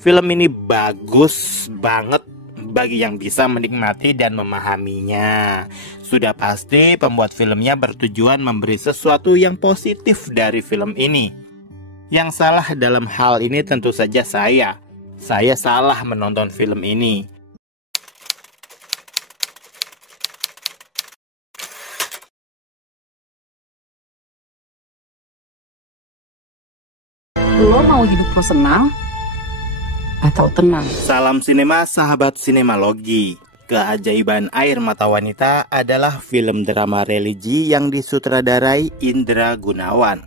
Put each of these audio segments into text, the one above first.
Film ini bagus banget bagi yang bisa menikmati dan memahaminya. Sudah pasti pembuat filmnya bertujuan memberi sesuatu yang positif dari film ini. Yang salah dalam hal ini tentu saja saya. Saya salah menonton film ini. Lo mau hidup lo senang atau tenang? Salam sinema, sahabat sinemalogi. Keajaiban Air Mata Wanita adalah film drama religi yang disutradarai Indra Gunawan.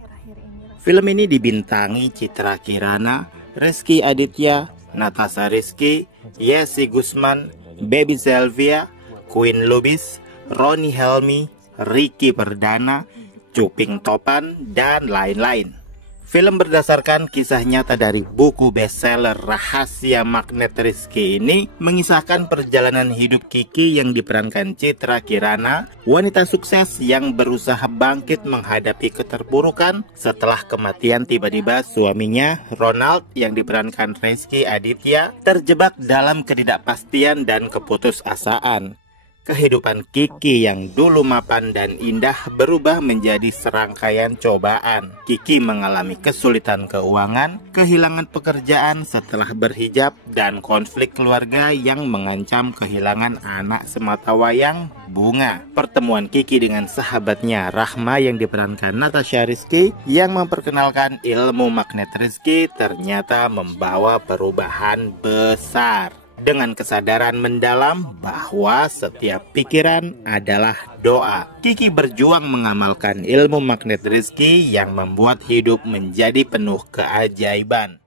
Film ini dibintangi Citra Kirana, Rizky Aditya, Natasha Rizky, Yesi Gusman, Baby Selvia, Queen Lubis, Roni Helmi, Ricky Perdana, Cuping Topan, dan lain-lain. Film berdasarkan kisah nyata dari buku bestseller Rahasia Magnet Rizky ini mengisahkan perjalanan hidup Kiki yang diperankan Citra Kirana, wanita sukses yang berusaha bangkit menghadapi keterpurukan setelah kematian tiba-tiba suaminya Ronald yang diperankan Rizky Aditya terjebak dalam ketidakpastian dan keputusasaan. Kehidupan Kiki yang dulu mapan dan indah berubah menjadi serangkaian cobaan. Kiki mengalami kesulitan keuangan, kehilangan pekerjaan setelah berhijab, dan konflik keluarga yang mengancam kehilangan anak sematawayang, Bunga. Pertemuan Kiki dengan sahabatnya Rahma yang diperankan Natasha Rizky yang memperkenalkan ilmu magnet Rizky ternyata membawa perubahan besar. Dengan kesadaran mendalam bahwa setiap pikiran adalah doa, Kiki berjuang mengamalkan ilmu magnet Rizky yang membuat hidup menjadi penuh keajaiban.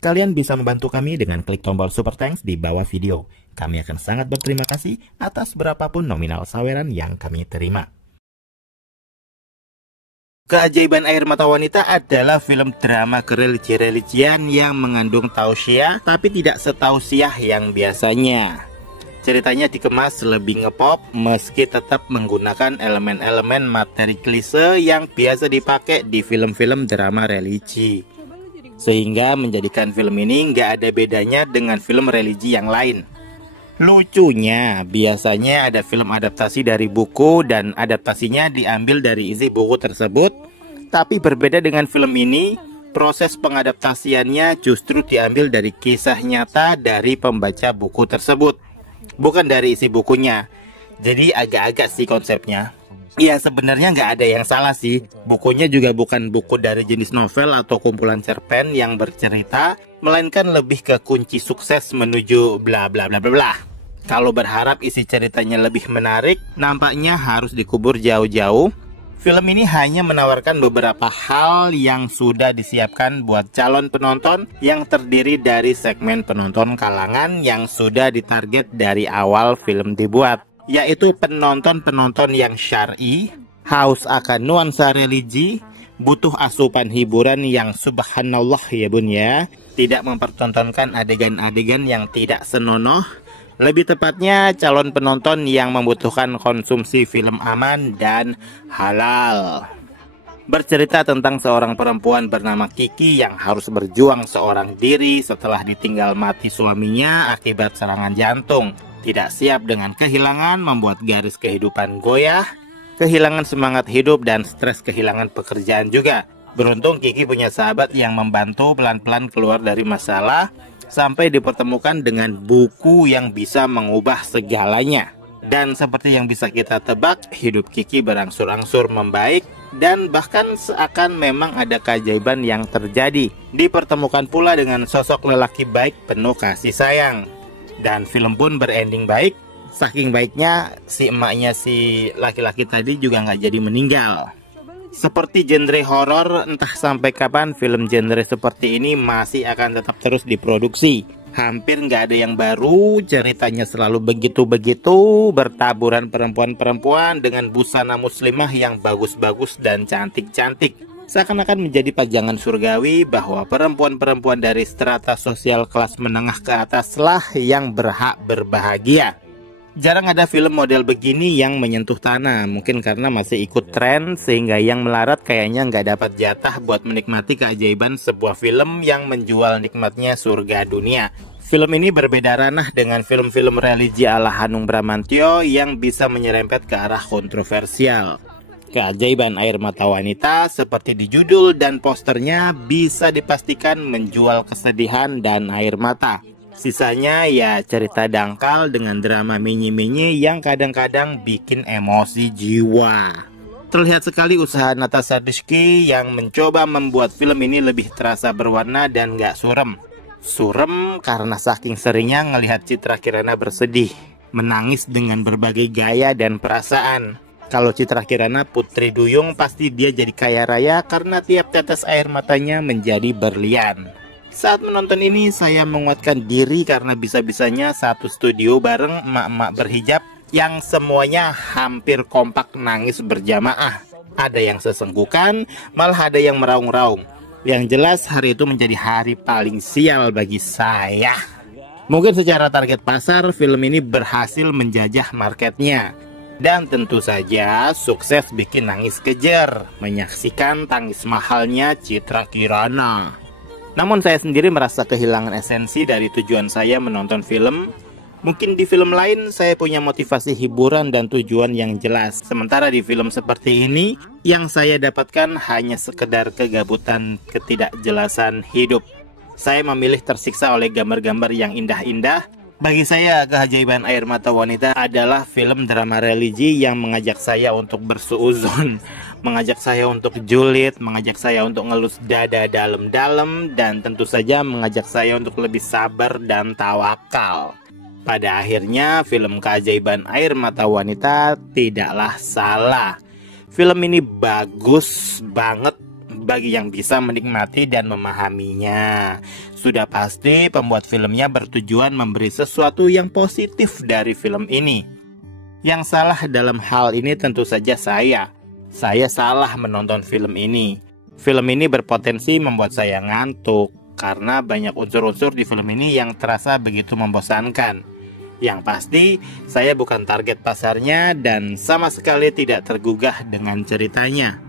Kalian bisa membantu kami dengan klik tombol super thanks di bawah video. Kami akan sangat berterima kasih atas berapapun nominal saweran yang kami terima. Keajaiban Air Mata Wanita adalah film drama kereligi-religian yang mengandung tausiah tapi tidak setausiah yang biasanya. Ceritanya dikemas lebih ngepop meski tetap menggunakan elemen-elemen materi klise yang biasa dipakai di film-film drama religi. Sehingga menjadikan film ini nggak ada bedanya dengan film religi yang lain. Lucunya, biasanya ada film adaptasi dari buku dan adaptasinya diambil dari isi buku tersebut. Tapi berbeda dengan film ini, proses pengadaptasiannya justru diambil dari kisah nyata dari pembaca buku tersebut, bukan dari isi bukunya. Jadi agak-agak sih konsepnya. Ya sebenarnya nggak ada yang salah sih. Bukunya juga bukan buku dari jenis novel atau kumpulan cerpen yang bercerita, melainkan lebih ke kunci sukses menuju bla bla bla bla bla. Kalau berharap isi ceritanya lebih menarik, nampaknya harus dikubur jauh-jauh. Film ini hanya menawarkan beberapa hal yang sudah disiapkan buat calon penonton yang terdiri dari segmen penonton kalangan yang sudah ditarget dari awal film dibuat, yaitu penonton-penonton yang syar'i, haus akan nuansa religi, butuh asupan hiburan yang subhanallah ya bun ya, tidak mempertontonkan adegan-adegan yang tidak senonoh. Lebih tepatnya calon penonton yang membutuhkan konsumsi film aman dan halal. Bercerita tentang seorang perempuan bernama Kiki yang harus berjuang seorang diri setelah ditinggal mati suaminya akibat serangan jantung. Tidak siap dengan kehilangan membuat garis kehidupan goyah, kehilangan semangat hidup dan stres kehilangan pekerjaan juga. Beruntung Kiki punya sahabat yang membantu pelan-pelan keluar dari masalah sampai dipertemukan dengan buku yang bisa mengubah segalanya. Dan seperti yang bisa kita tebak, hidup Kiki berangsur-angsur membaik dan bahkan seakan memang ada keajaiban yang terjadi. Dipertemukan pula dengan sosok lelaki baik penuh kasih sayang. Dan film pun berending baik. Saking baiknya si emaknya si laki-laki tadi juga nggak jadi meninggal. Seperti genre horor, entah sampai kapan film genre seperti ini masih akan tetap terus diproduksi. Hampir nggak ada yang baru, ceritanya selalu begitu-begitu, bertaburan perempuan-perempuan dengan busana muslimah yang bagus-bagus dan cantik-cantik. Seakan-akan menjadi pajangan surgawi bahwa perempuan-perempuan dari strata sosial kelas menengah ke atas lah yang berhak berbahagia. Jarang ada film model begini yang menyentuh tanah. Mungkin karena masih ikut tren, sehingga yang melarat kayaknya nggak dapat jatah buat menikmati keajaiban sebuah film yang menjual nikmatnya surga dunia. Film ini berbeda ranah dengan film-film religi ala Hanung Bramantyo yang bisa menyerempet ke arah kontroversial. Keajaiban Air Mata Wanita seperti di judul dan posternya bisa dipastikan menjual kesedihan dan air mata. Sisanya ya cerita dangkal dengan drama minyi-minyi yang kadang-kadang bikin emosi jiwa. Terlihat sekali usaha Natasha Rizky yang mencoba membuat film ini lebih terasa berwarna dan gak surem. Surem karena saking seringnya ngelihat Citra Kirana bersedih, menangis dengan berbagai gaya dan perasaan. Kalau Citra Kirana putri duyung, pasti dia jadi kaya raya karena tiap tetes air matanya menjadi berlian. Saat menonton ini saya menguatkan diri karena bisa-bisanya satu studio bareng emak-emak berhijab yang semuanya hampir kompak nangis berjamaah. Ada yang sesenggukan, malah ada yang meraung-raung. Yang jelas hari itu menjadi hari paling sial bagi saya. Mungkin secara target pasar film ini berhasil menjajah marketnya. Dan tentu saja sukses bikin nangis kejer menyaksikan tangis mahalnya Citra Kirana. Namun saya sendiri merasa kehilangan esensi dari tujuan saya menonton film. Mungkin di film lain saya punya motivasi hiburan dan tujuan yang jelas. Sementara di film seperti ini, yang saya dapatkan hanya sekedar kegabutan ketidakjelasan hidup. Saya memilih tersiksa oleh gambar-gambar yang indah-indah. Bagi saya, Keajaiban Air Mata Wanita adalah film drama religi yang mengajak saya untuk bersuuzon, mengajak saya untuk julid, mengajak saya untuk ngelus dada dalam-dalam, dan tentu saja mengajak saya untuk lebih sabar dan tawakal. Pada akhirnya, film Keajaiban Air Mata Wanita tidaklah salah. Film ini bagus banget bagi yang bisa menikmati dan memahaminya. Sudah pasti pembuat filmnya bertujuan memberi sesuatu yang positif dari film ini. Yang salah dalam hal ini tentu saja saya. Saya salah menonton film ini. Film ini berpotensi membuat saya ngantuk karena banyak unsur-unsur di film ini yang terasa begitu membosankan. Yang pasti saya bukan target pasarnya dan sama sekali tidak tergugah dengan ceritanya.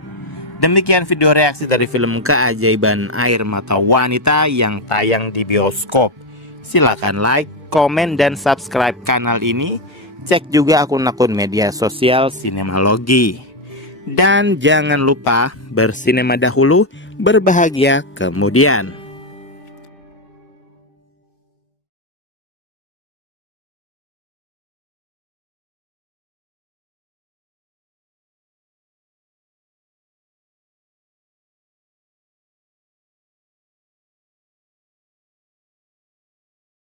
Demikian video reaksi dari film Keajaiban Air Mata Wanita yang tayang di bioskop. Silakan like, komen, dan subscribe kanal ini. Cek juga akun-akun media sosial Sinemalogi. Dan jangan lupa bersinema dahulu, berbahagia kemudian.